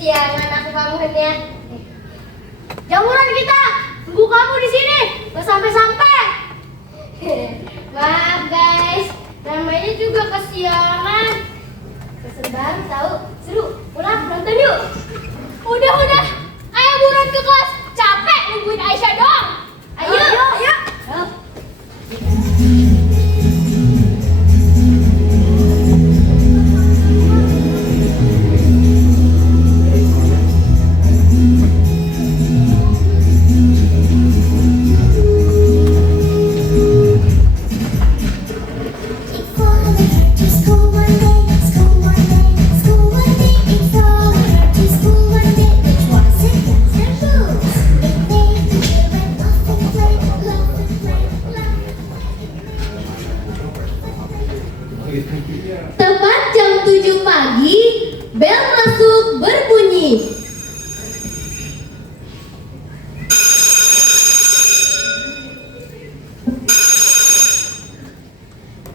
Kesiangan aku bangunnya. Jamuran kita, tunggu kamu di sini. Gak sampai-sampai. Maaf guys, namanya juga kesiangan. Kesel banget tahu. Seru, pulang nonton yuk. Udah. Ayo buruan ke kelas. Capek nungguin Aisyah doang. Ayo. Tepat jam 7 pagi, bel masuk berbunyi.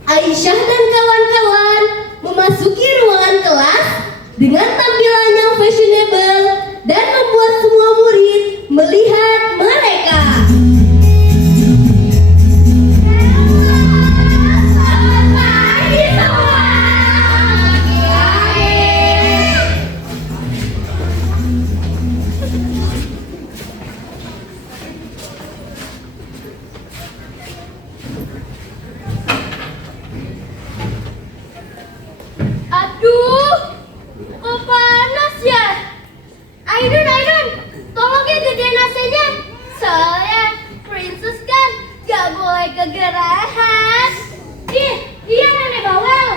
Aisyah dan kawan-kawan memasuki ruangan kelas dengan tampilan yang fashionable dan membuat semua murid melihat mereka. Aduh, kok panas ya? Aidun, tolong ya gedein AC-nya. Soalnya princess kan gak boleh kegerahan. Iya nenek bawel.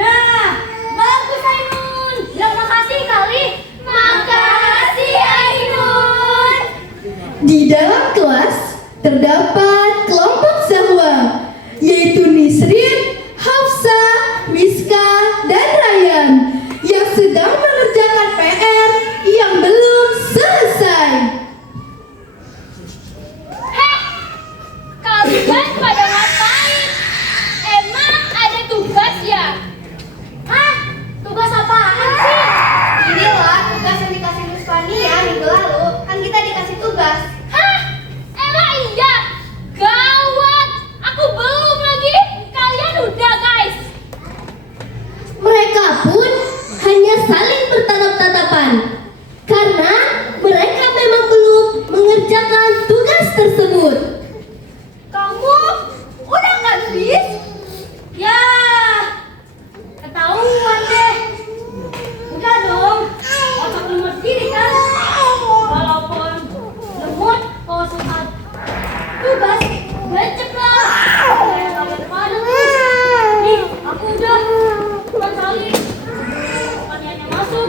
Nah, bagus Ainun. Bilang makasih kali. Makasih Ainun. Di dalam kelas terdapat kelompok sahwa, yaitu Nisrin, Hafsa, Miska, dan Ryan yang sedang mengerjakan PR yang belum selesai. Kalian pada ngapain? Emang ada tugas ya? Hah? Tugas apaan sih? Ini lah tugas yang dikasih Miss Fania minggu lalu. Kan kita dikasih tugas. Hah? Emang iya? Gawat! Aku belum lagi. Kalian udah guys. Mereka pun hanya saling bertatap-tatapan karena mereka memang belum mengerjakan tugas tersebut. Kamu udah nggak bis? Ya, ketahuan deh. Udah dong. Otak lemot gini kan? Walaupun lemot, kalau saat tugas becek lah. Kayak kabar pada tuh. Nih, aku udah 4 kali. Pertanyaannya masuk.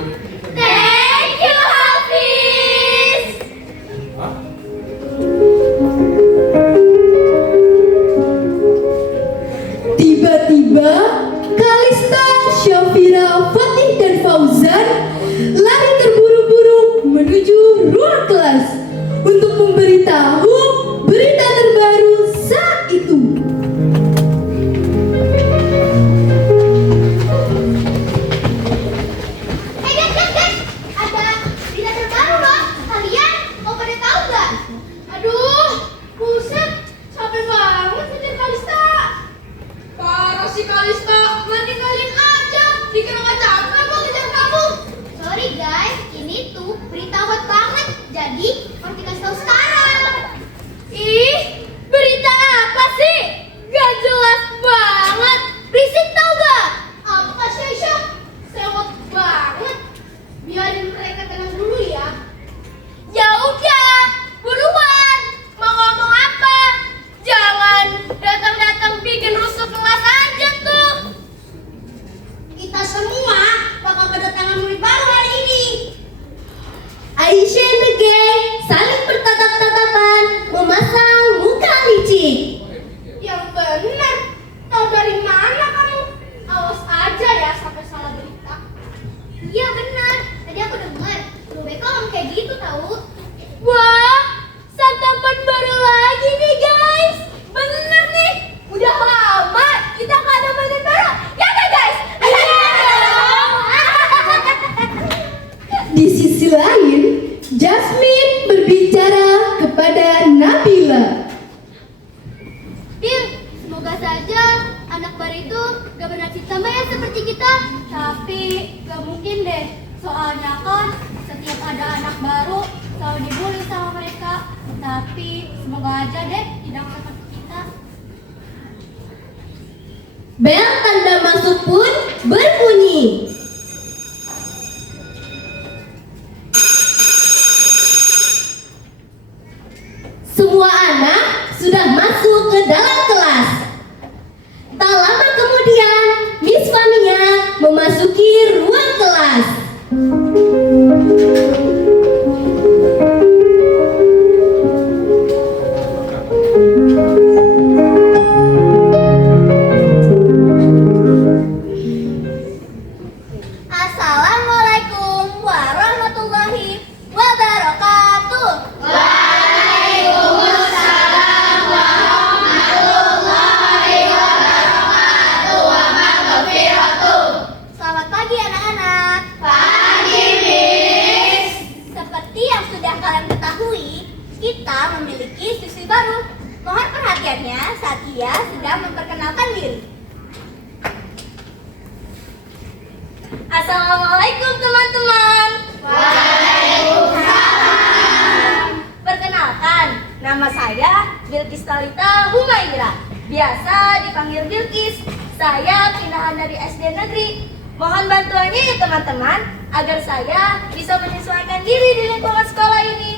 Thank you, Hafiz. Tiba-tiba Kalista, Syafira, Fatih, dan Fauzan lari terburu-buru menuju ruang kelas untuk memberitahu berita terbaru saat itu. Guys, ada berita terbaru loh. Kalian mau pada tahu gak? Aduh, buset, capek banget ngejar Kalista. Parah si Kalista, nanti kalian aja. Dikira gak capek apa ngejar kamu? Sorry guys, ini tuh berita hot banget. Jadi harus dikasih tahu sekarang. Ih, berita apa sih? Gak jelas banget. Berisik tau gak? Apa sih Aisyah? Sewot banget. Biarin mereka tenang dulu ya. Ya udah, buruan. Mau ngomong apa? Jangan datang-datang bikin rusuh kelas aja tuh. Kita semua bakal kedatangan murid baru hari ini. Aisyah and the gang saling bertatap-tatapan memasang muka licik. Yang benar. Tahu dari mana kamu? Awas aja ya sampai salah berita. Iya benar. Tadi aku dengar Bu Beko ngomong kayak gitu tahu. Wah, santapan baru lagi nih guys. Bener nih, udah lama kita gak ada mainan baru. Ya kan guys? Iya. Di sisi lain, Jasmine berbicara kepada Nabila. Bil, semoga saja anak baru itu gak bernasib sama ya seperti kita. Tapi gak mungkin deh, soalnya kan setiap ada anak baru selalu dibully sama mereka. Tapi semoga aja deh tidak seperti kita. Bel tanda masuk pun berbunyi. Semua anak sudah masuk ke dalam kelas. Tak lama kemudian, Miss Fania memasuki ruang kelas. Assalamualaikum warahmatullahi wabarakatuh. Selamat pagi anak-anak. Pagi, Miss. Seperti yang sudah kalian ketahui, kita memiliki siswi baru. Mohon perhatiannya saat ia sedang memperkenalkan diri. Assalamualaikum teman-teman. Waalaikumsalam. Perkenalkan, nama saya Bilqis Talita Humaira. Biasa dipanggil Bilqis. Saya pindahan dari SD negeri. Mohon bantuannya ya teman-teman, agar saya bisa menyesuaikan diri di lingkungan sekolah ini.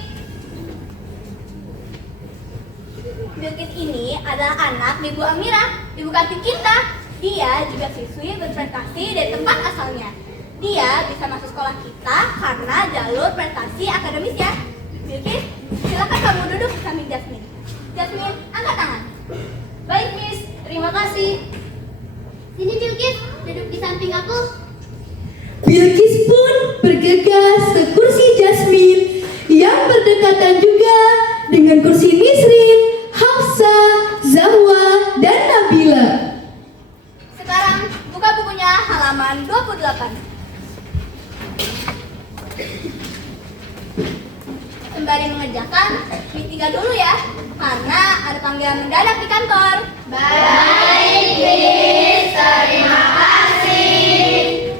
Bilqis ini adalah anak Ibu Amira, ibu kandung kita. Dia juga siswi berprestasi dari tempat asalnya. Dia bisa masuk sekolah kita karena jalur prestasi akademisnya. Bilqis, silakan kamu duduk di samping Jasmine. Jasmine, angkat tangan. Baik, Miss. Terima kasih. Sini Bilqis, duduk di samping aku. Bilqis pun bergegas ke kursi Jasmine yang berdekatan juga dengan kursi Nisrin, Hafsa, Zahwa, dan Nabila. Sekarang buka bukunya halaman 28. Sembari mengerjakan, Miss tinggal dulu ya, karena ada panggilan mendadak di kantor. Baik, Miss. Terima kasih.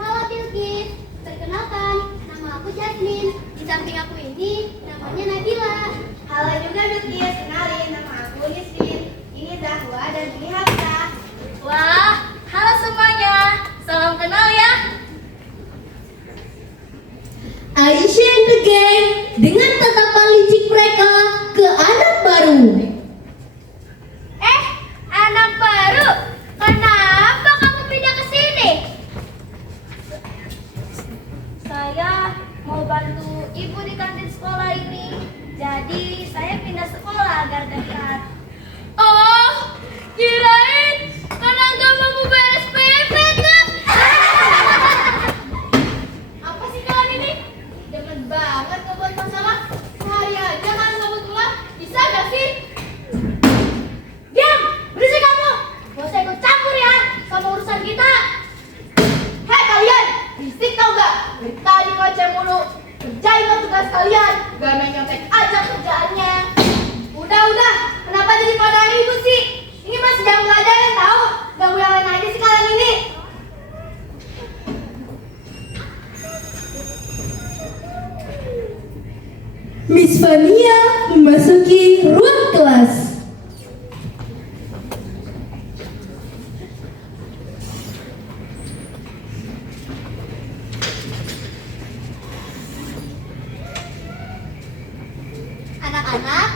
Halo Bilqis, perkenalkan, nama aku Jasmine. Di samping aku ini namanya Nabila. Halo juga Bilqis, kenalin nama aku Nisrin. Ini Zahwa dan ini Hafsa. Wah, halo semuanya. Salam kenal ya. Aisyah and the gang dengan tatapan licik mereka ke anak baru. Anak baru. Kenapa kamu pindah ke sini? Saya mau bantu ibu di kantin sekolah ini. Jadi saya pindah sekolah agar dekat. Oh, kirain karena nggak mau beres PP tuh. Apa sih kalian ini? Demen banget ngebuat masalah. Sehari aja kan kamu keluar. Bisa gak sih? Diam! Berisik kamu! Gak usah ikut campur ya sama urusan kita. Hei kalian! Berisik tau gak? Dari tadi ngoceh mulu. Kerjain dong tugas kalian. Gak main nyontek aja kerjaannya. Udah. Kenapa jadi pada ribut sih? Ini masih jam pelajaran tau. Ganggu yang lain aja sih kalian ini. Miss Fania memasuki ruang kelas. Anak-anak,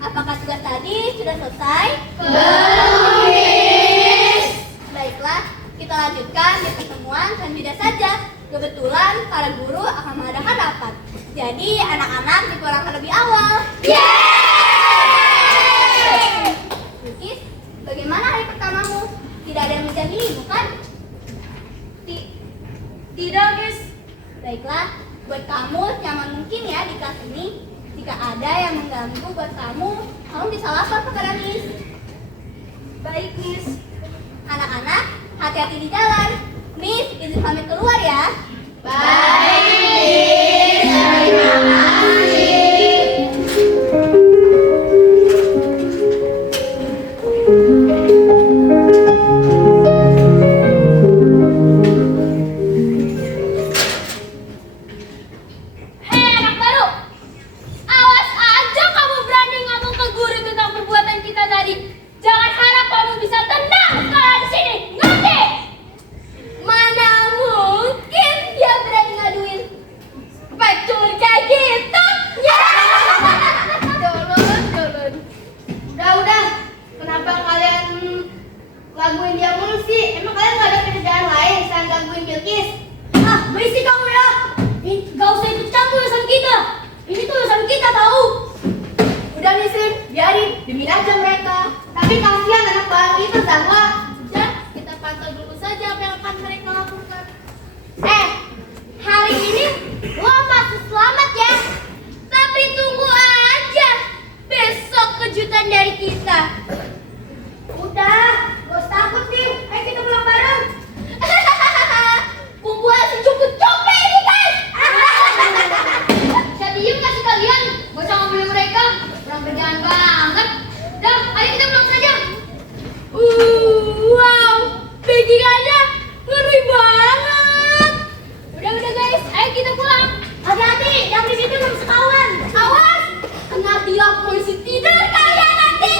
apakah tugas tadi sudah selesai? Belum, Miss. Baiklah, kita lanjutkan di pertemuan selanjutnya saja. Kebetulan para guru akan mengadakan rapat. Jadi anak-anak dipulangkan lebih awal. Yeay! Bilqis, bagaimana hari pertamamu? Tidak ada yang menjadi bukan? Tidak, Miss. Baiklah, buat kamu nyaman mungkin ya di kelas ini. Jika ada yang mengganggu buat kamu bisa lapor kepada Miss. Baik, Miss. Anak-anak, hati-hati di jalan. Miss, izin pamit keluar ya. Baik, Miss. Terima kasih. Hei anak baru, awas aja kamu berani ngomong ke guru tentang perbuatan kita tadi. Jangan harap kamu bisa tenang sekolah di sini, ngerti? Mana mungkin dia berani ngaduin pecul kayak gitu? Ya. Dolon. Udah. Kenapa kalian laguin dia mulu sih? Emang kalian gak ada kerjaan lain selain gangguin Bilkis? Ah, berisik kamu ya. Gak usah ikut campur urusan kita. Ini tuh urusan kita tahu. Udah Nisrin, biarin, dimin aja mereka. Tapi kasihan anak baru itu Zahwa. Sudah, kita pantau dulu saja apa yang akan mereka lakukan. Hari ini lo masih selamat ya. Tapi tunggu aja besok kejutan dari kita. Udah, gak usah takut nih. Ayo kita pulang bareng. Kumpulan si cukup-cukup ini guys. Bisa diem gak sih kalian? Gak usah ngomongin mereka. Kurang kerjaan banget. Dah, ayo kita pulang saja. Wow, backingannya ngeri banget. Udah guys, ayo kita pulang. Hati-hati, yang di situ belum sekawan. Awas, kena dia polisi tidur kalian nanti.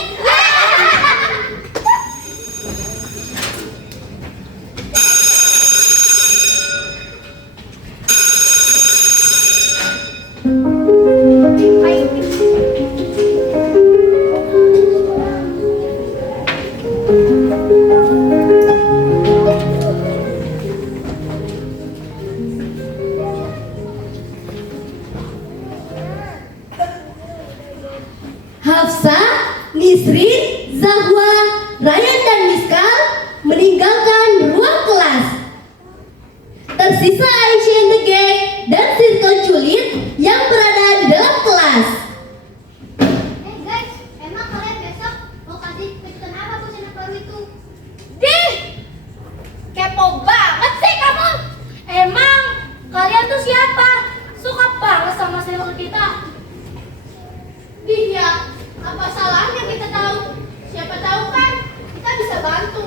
Hafsa, Nisrin, Zahwa, Ryan dan Miskal meninggalkan ruang kelas. Tersisa Aisyah and the Gang dan Circle Julid yang berada di dalam kelas. Guys, emang kalian besok mau kasih kejutan apa buat anak baru itu? Dih, kepo banget sih kamu. Emang kalian tuh siapa? Suka banget sama circle kita. Iya, apa salahnya kita tahu? Siapa tahu kan kita bisa bantu.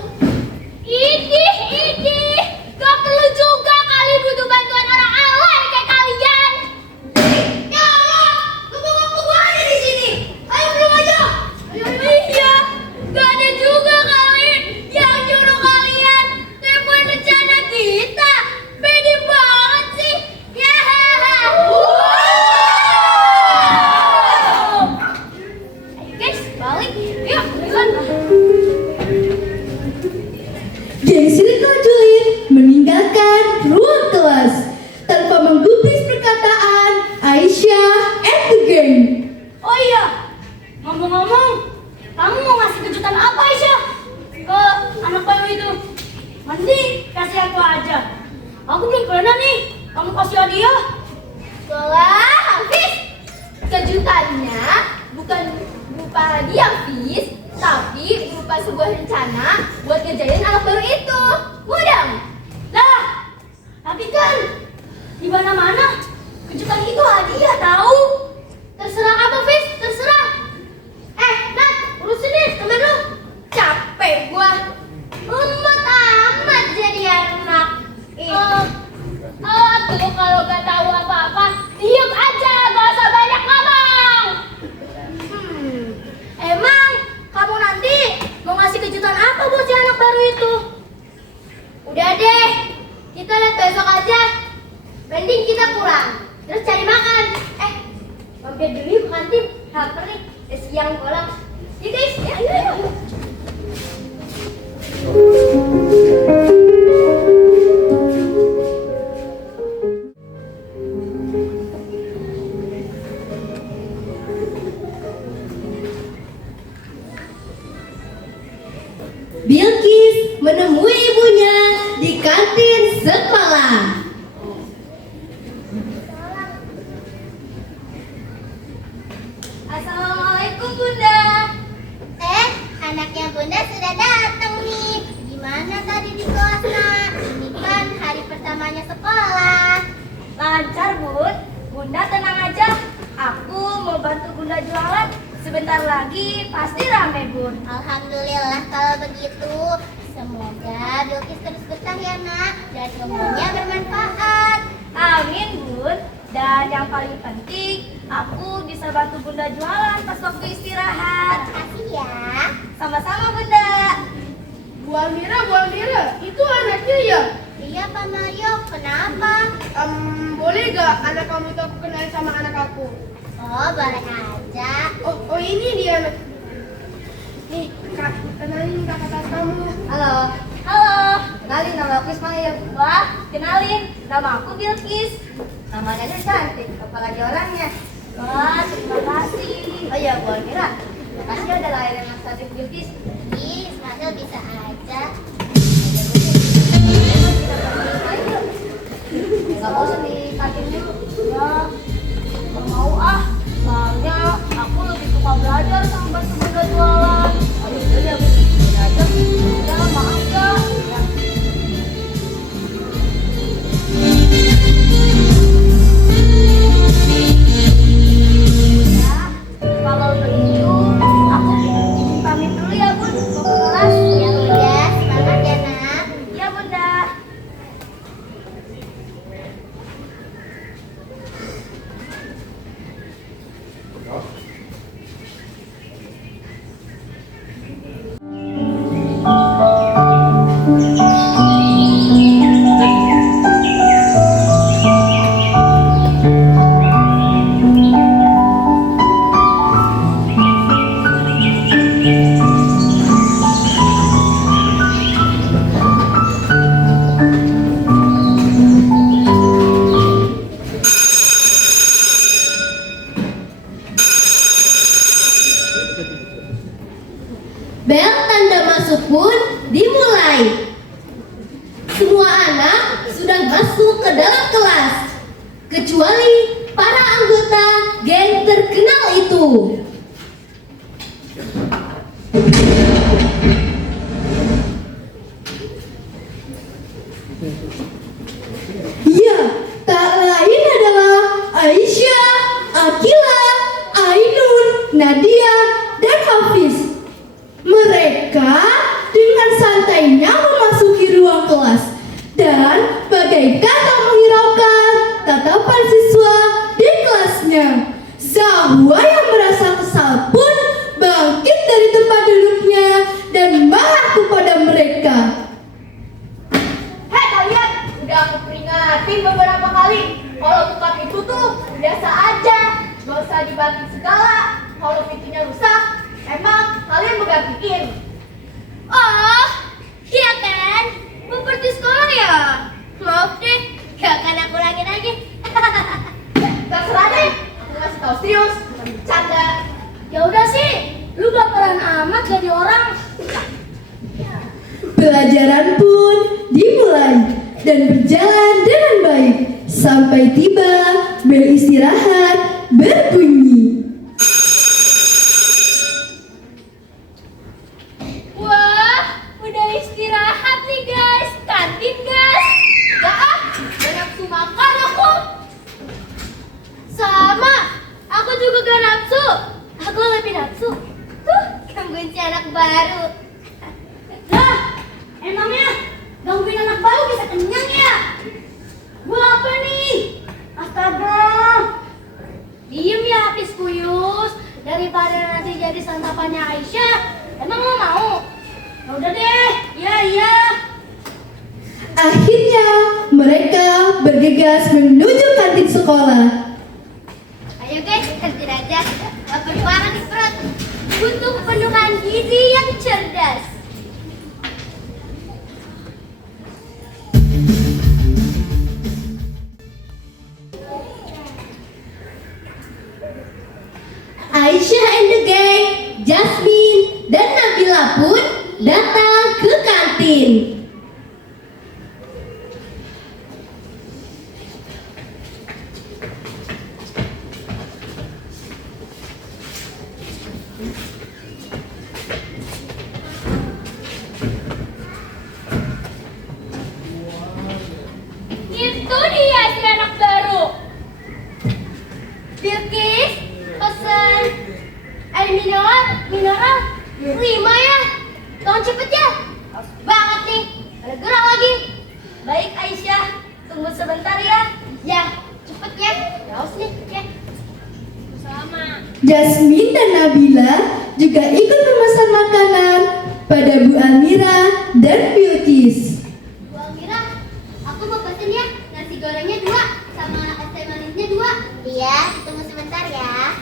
Idih, gak perlu juga kali butuh bantuan orang alay kayak kalian. Ya Allah, lu mau ada di sini. Ayo belum aja. Iya, gak ada juga kali yang nyuruh kalian nemuin rencana kita. Pede banget sih. Ya. Ayo guys, balik. Yuk, buruan. Geng Circle Julid meninggalkan ruang kelas tanpa menggubris perkataan Aisyah and the Gang. Oh iya, ngomong-ngomong, kamu mau ngasih kejutan apa Aisyah ke anak baru itu? Mending kasih aku aja. Aku belum pernah nih, kamu kasih hadiah. Wah, Hafiz. Kejutannya bukan berupa hadiah, Hafiz, tapi berupa sebuah rencana buat ngejailin anak baru itu. Mudah. Lah, tapi kan di mana-mana kejutan itu hadiah tahu. Terserah kamu, Hafiz, terserah. Nat, urusin deh temen lu. Capek gua. Umat amat jadi anak. Tuh kalau gak tahu apa-apa, diem aja, gak usah banyak ngomong. Emang kamu nanti mau ngasih kejutan apa buat si anak baru itu? Udah deh, kita lihat besok aja. Mending kita pulang, terus cari makan. Mampir dulu yuk ke kantin. Lapar nih, udah siang kolak. Ya guys, ayo. Bilkis menemui ibunya di kantin sekolah. Sebentar lagi pasti rame, Bun. Alhamdulillah kalau begitu. Semoga Bilkis terus betah ya nak, dan ilmunya bermanfaat. Amin, Bun. Dan yang paling penting, aku bisa bantu Bunda jualan pas waktu istirahat. Makasih ya. Sama-sama, Bunda. Bu Almira, itu anaknya ya? Iya Pak Mario, kenapa? Boleh gak anak kamu itu aku kenal sama anak aku? Oh boleh aja. Oh ini dia anak. Nih, Kak, kenalin kakak kelas kamu. Halo. Halo. Kenalin, nama aku Ismail. Wah, kenalin. Nama aku Bilkis. Namanya aja cantik, apalagi orangnya. Wah, terima kasih. Oh iya, Bu Almira. Makasih udah lahirin Mas Sadik Bilkis. Ih, Ismail bisa aja. Gak usah di kantin dulu. Ya, gak mau ah. Soalnya aku lebih suka belajar sama bantu Bunda jualan. Ayo udah ya, Bu. Ini aja. Udah, maaf ya. Kalau begitu, aku pamit dulu ya, Bun. Mau ke kelas. Ya udah, semangat ya nak. Ya, Bunda. Bel tanda masuk pun dimulai. Semua anak sudah masuk ke dalam kelas, kecuali para anggota geng terkenal itu. Ya, tak lain adalah Aisyah, Akila, Ainun, Nadia, dan Hafiz. Mereka dengan santainya memasuki ruang kelas dan bagaikan tak menghiraukan tatapan siswa di kelasnya. Zahwa yang merasa kesal pun bangkit dari tempat duduknya dan marah kepada mereka. Hei kalian, udah aku peringatin beberapa kali. Kalau tukang itu tuh biasa aja, gak usah dibanting segala. Kalau pintunya rusak, emang kalian mau gantiin? Oh, iya kan? Mau pergi sekolah ya? Maaf deh, gak akan aku ulangin lagi. Terserah deh, aku ngasih tau serius, bukan bercanda. Ya udah sih, lu baperan amat jadi orang. Pelajaran pun dimulai dan berjalan dengan baik sampai tiba bel istirahat berbunyi. Wah, udah istirahat nih guys. Kantin guys. Gak ah, gak nafsu makan aku. Sama, aku juga gak nafsu. Aku lebih nafsu. Tuh, gangguin si anak baru. Lah, emangnya gangguin anak baru bisa kenyang ya? Gua lapar nih. Astaga. Diem ya habis kuyus. Daripada nanti jadi santapannya Aisyah. Emang lo mau? Ya udah deh. Iya. Akhirnya mereka bergegas menuju kantin sekolah. Ayo guys, kantin aja. Lapar banget di perut. Butuh penuhan gizi yang cerdas. Aisyah and the gang, Jasmine dan Nabila pun datang ke kantin. Itu dia si anak baru. Bilkis, pesen air Jasmine dan Nabila juga ikut memesan makanan pada Bu Amira dan Bilqis. Bu Amira, aku mau pesen ya nasi gorengnya 2 sama es teh manisnya 2. Iya, tunggu sebentar ya.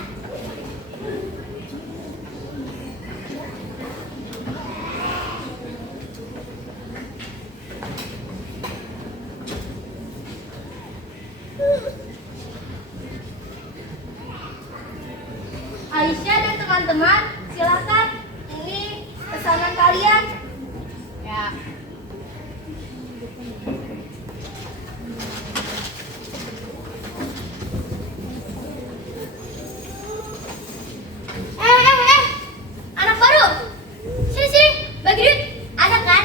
Aisyah dan teman-teman, silakan. Ini pesanan kalian. Ya. Anak baru. Sini, bagi duit. Ada kan?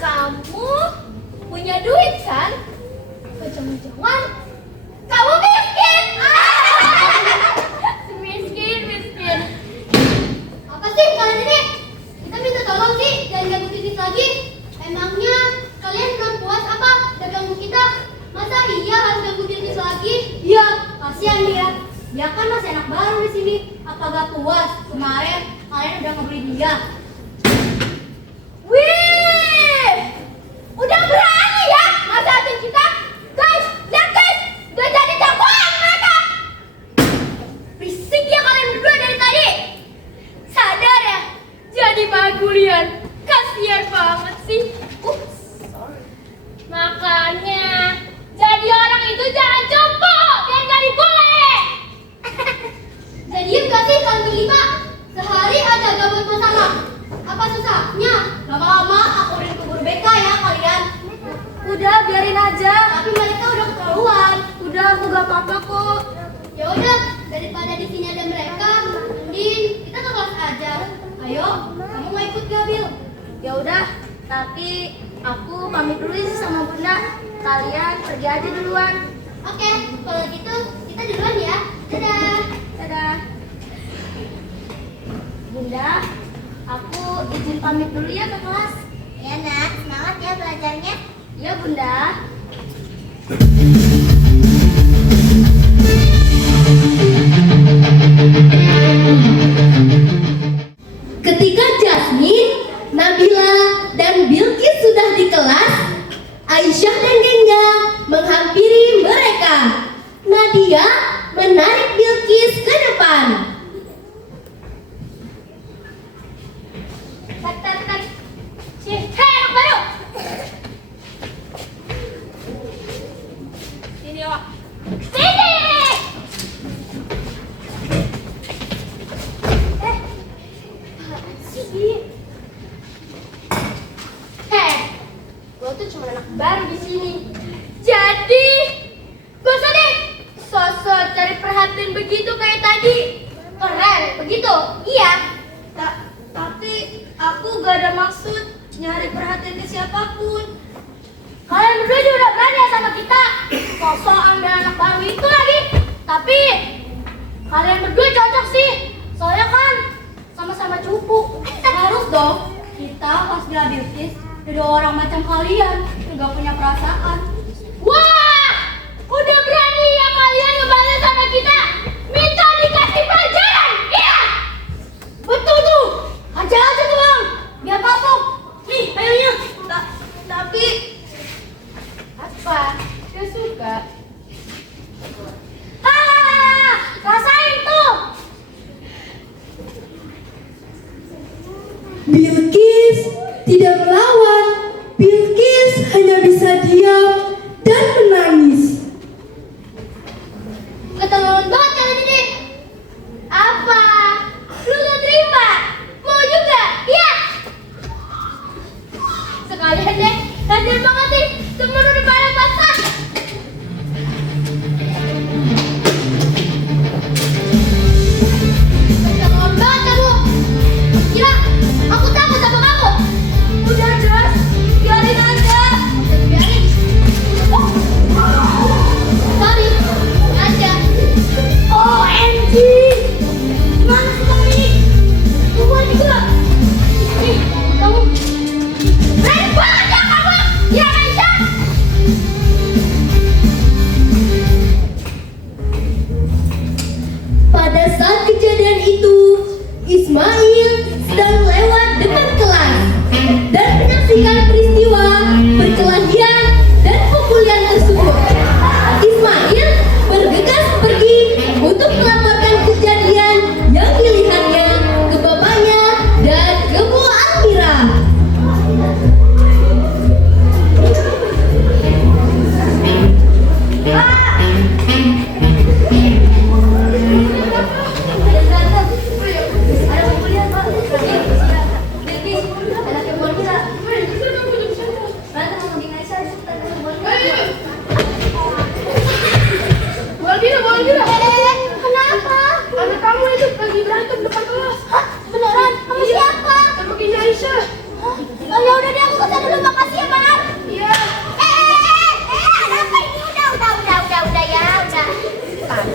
Kamu punya duit kan? Jangan-jangan kamu miskin. Miskin. Apa sih kalian ini? Kita minta tolong sih, jangan ganggu titis lagi. Emangnya kalian belum puas apa udah ganggu kita? Masa iya harus ganggu titis lagi? Iya, kasihan dia. Dia kan masih anak baru di sini. Apa gak puas? Kemarin kalian udah ngebeli dia. Wih, udah berani ya masakin kita, guys. Lihat guys, udah jadi jagoan mereka. Berisik ya kalian berdua dari tadi. Sadar ya, jadi bagulian. Kasian banget sih. Sorry. Makanya jadi orang itu jangan cupu, biar gak dibully. Jadi gak sih kalian berlima? Sehari aja gak buat masalah. Apa susahnya? Lama-lama aku udah kubur BK ya kalian. Udah, biarin aja. Tapi mereka udah keterlaluan. Udah, aku gak apa-apa kok. Ya udah, daripada di sini ada mereka, mending kita ke kelas aja. Ayo, kamu mau ikut gak, Bil? Ya udah, tapi aku pamit dulu sih sama Bunda. Kalian pergi aja duluan. Oke, kalau gitu kita duluan ya. Dadah. Dadah. Bunda, aku izin pamit dulu ya ke kelas. Ya nak, semangat ya belajarnya. Ya Bunda. Ketika Jasmine, Nabila, dan Bilqis sudah di kelas, Aisyah dan Gengga menghampiri mereka. Nadia menarik Bilqis ke depan. Tat. Hei, anak baru. Sini, Wak. Sini. Apaan sih? Hei, lo tuh cuma anak baru di sini. Jadi, gak usah deh sosok cari perhatian begitu kayak tadi. Keren, begitu? Iya. Tapi aku gak ada maksud nyari perhatian ke siapapun. Kalian berdua juga udah berani ya sama kita. Sosok ambil anak baru itu lagi. Tapi kalian berdua cocok sih. Soalnya kan sama-sama cupu. Harus dong. Kita pas bila Bilqis jadi orang macam kalian yang gak punya perasaan. Wah, udah berani ya kalian ngebales sama kita. Minta dikasih pelajaran. Iya. Betul tuh. Ajar aja tuh bang. Biar kapok. Nih, ayonya. Tapi Apa? Gak suka? Ah, rasain tuh. Bilqis tidak melawan. Bilqis hanya bisa diam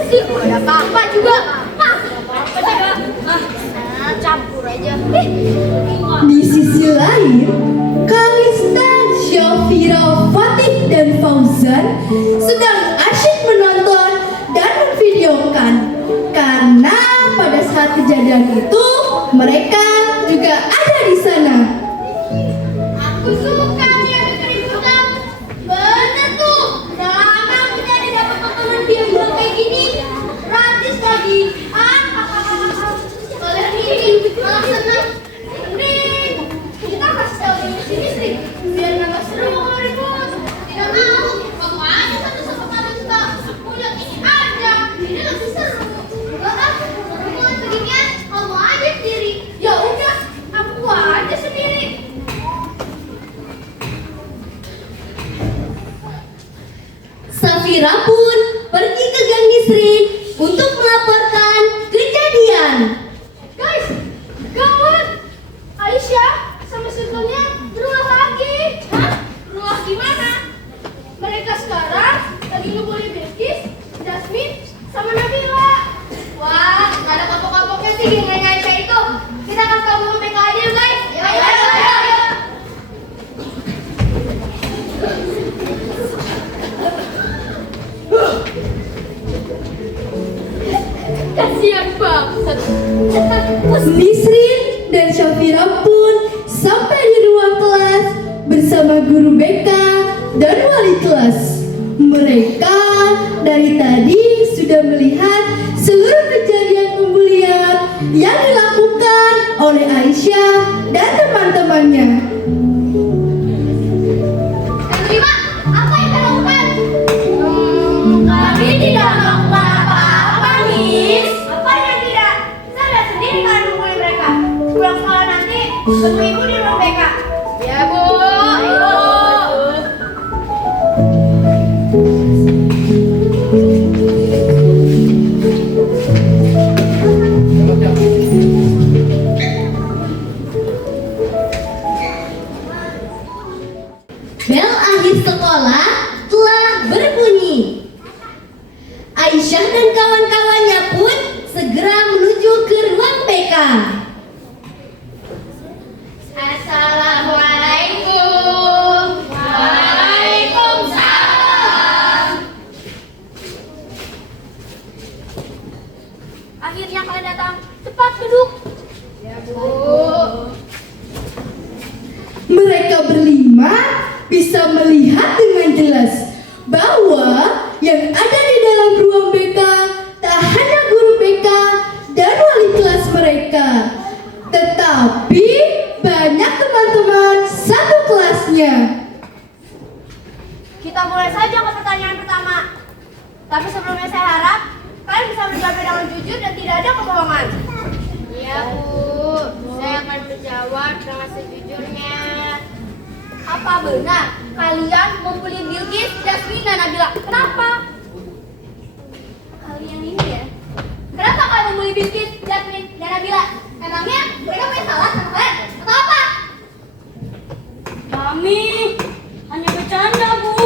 sih? Gak ada apa-apa juga. Apa juga? Campur aja. Di sisi lain, Kalista, Syafira, Fatih, dan Fauzan sedang asyik menonton dan memvideokan. Karena pada saat kejadian itu, mereka juga ada di sana. Aku suka lihat keributan. Bener tuh. Udah lama aku nyari dapat tontonan video kayak gini. Gratis lagi. Kalian ini malah seneng. Mending kita kasih tahu ini sini sih. Biar nggak seru kalau ribut. Tidak mau. Kamu aja satu sama Kalista. Aku lihat ini aja. Ini lebih seru. Enggak ah. Bukan beginian. Kamu aja sendiri. Ya udah. Aku aja sendiri. Safira pun pergi ke Gang Nisrin untuk melaporkan kejadian. Guys, gawat! Aisyah sama circle-nya berulah lagi. Hah? Berulah gimana? Mereka sekarang lagi ngebully Bilqis, Jasmine, sama Nabila. Wah, gak ada kapok-kapoknya sih geng Aisyah itu. Kita kasih tau dulu mereka aja yuk guys. Ayo. Kasihan banget. Nisrin dan Syafira pun sampai di ruang kelas bersama guru BK dan wali kelas. Mereka dari tadi sudah melihat seluruh kejadian pembulian yang dilakukan oleh Aisyah dan teman-temannya. Terima, apa yang kalian lakukan? Kami tidak melakukan apa-apa, Miss. Apa yang tidak? Saya lihat sendiri kalian membuli mereka. Pulang sekolah nanti, ketemu ibu di ruang BK. Ya, Bu. Ayo. Bel akhir sekolah telah berbunyi. Aisyah dan kawan-kawannya pun segera menuju ke ruang BK. Assalamualaikum. Waalaikumsalam. Akhirnya kalian datang. Cepat duduk. Ya, Bu. Mereka berlima bisa melihat dengan jelas bahwa yang ada di dalam ruang BK tak hanya guru BK dan wali kelas mereka, tetapi banyak teman-teman satu kelasnya. Kita mulai saja ke pertanyaan pertama. Tapi sebelumnya saya harap kalian bisa menjawab dengan jujur dan tidak ada kebohongan. Iya, Bu. Saya akan menjawab dengan sejujurnya. Apa benar kalian membuli Bilqis, Jasmine, dan Nabila? Kenapa? Kalian ini ya. Kenapa kalian membuli Bilqis, Jasmine, dan Nabila? Emangnya mereka punya salah sama kalian? Atau apa? Kami hanya bercanda, Bu.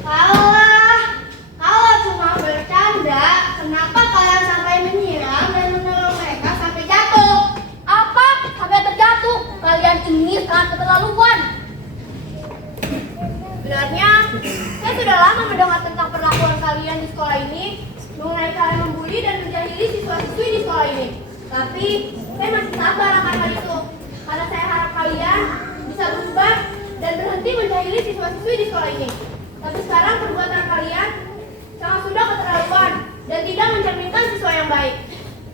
Kalau cuma bercanda, kenapa kalian sampai menyiram dan menolong mereka sampai jatuh? Apa? Sampai terjatuh. Kalian ini sangat keterlaluan. Sebenarnya, saya sudah lama mendengar tentang perlakuan kalian di sekolah ini, mengenai kalian membuli dan menjahili siswa-siswi di sekolah ini. Tapi, saya masih sabar akan hal itu. Karena saya harap kalian bisa berubah dan berhenti menjahili siswa-siswi di sekolah ini. Tapi sekarang perbuatan kalian sangat sudah keterlaluan dan tidak mencerminkan siswa yang baik.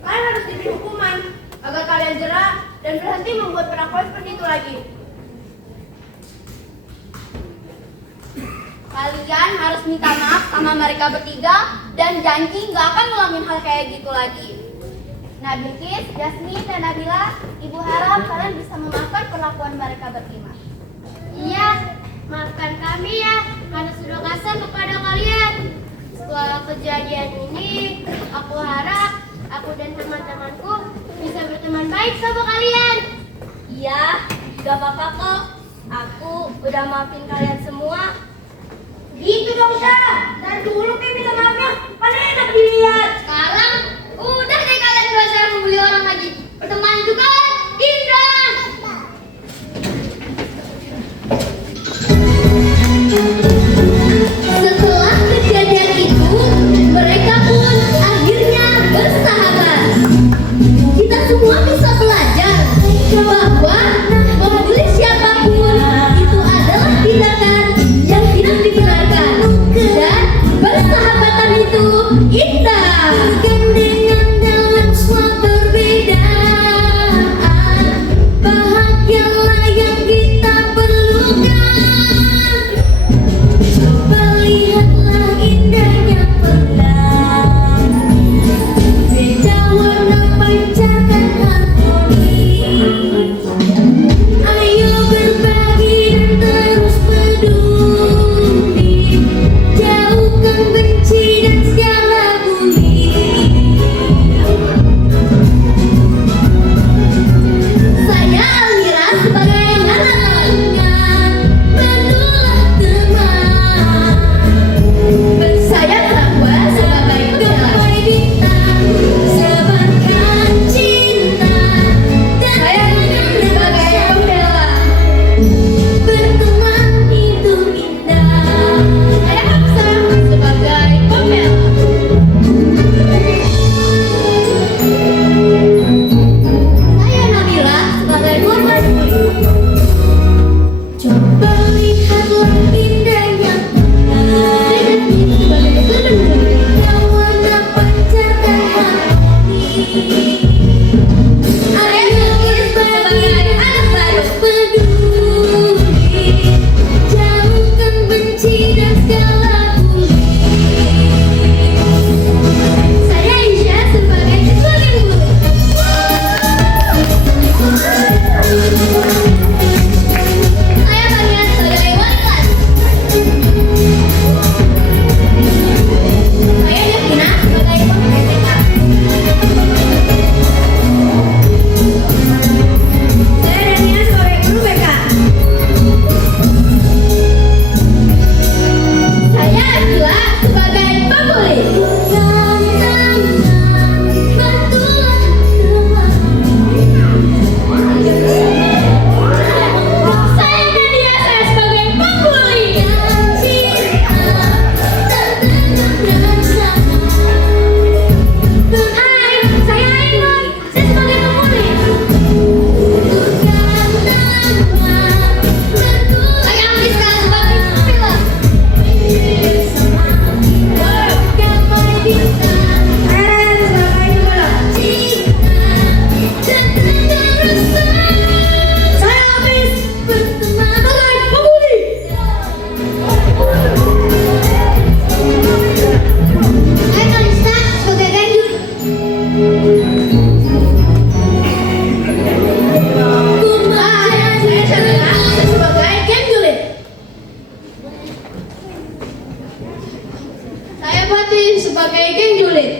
Kalian harus diberi hukuman agar kalian jera dan berhenti membuat perlakuan seperti itu lagi. Kalian harus minta maaf sama mereka bertiga dan janji nggak akan ngulangin hal kayak gitu lagi. Nah, Bilqis, Jasmine, dan Nabila, Ibu harap kalian bisa memaafkan perlakuan mereka berlima. Iya, maafkan kami ya, karena sudah kasar kepada kalian. Setelah kejadian ini, aku harap aku dan teman-temanku bisa berteman baik sama kalian. Iya, gak apa-apa kok. Aku udah maafin kalian semua. Gitu dong, Syah. Dan dulu minta maafnya, kan enak dilihat. begitu indah. Gandengan dalam semua perbedaan, bahagialah yang kita perlukan. Coba lihatlah indahnya pelan, beda warna pancarkan harmoni. Ayo berbagi dan terus peduli, jauhkan benci dan segala bully. Saya Almira sebagai anak bantulah teman. Saya Zahwa sebagai gapai bintang, sebarkan cinta. Dan saya sebagai pembela, berteman itu indah. Saya Hafsa sebagai pembela. Saya Nabila sebagai korban bully. Coba lihatlah indahnya pelan, yang warna pancarkan harmoni. Ayo berbagi anak baru peduli, jauhkan benci dan segala bully. Saya Isya sebagai siswa gembul. Saya Tania sebagai wali kelas. Saya Devina sebagai pemimpin TK. Saya Dania sebagai guru BK. Saya Akila sebagai pembuli. Bantulah teman. Saya Nadia, saya sebagai pembuli. Hai, saya Ainun, saya sebagai pembuli. Saya Amriska sebagai pembela. Saya Hafiz sebagai pembuli. Saya Kalista sebagai ganjur. Saya Syamila sebagai ganjulit. Saya Fatih sebagai geng julid.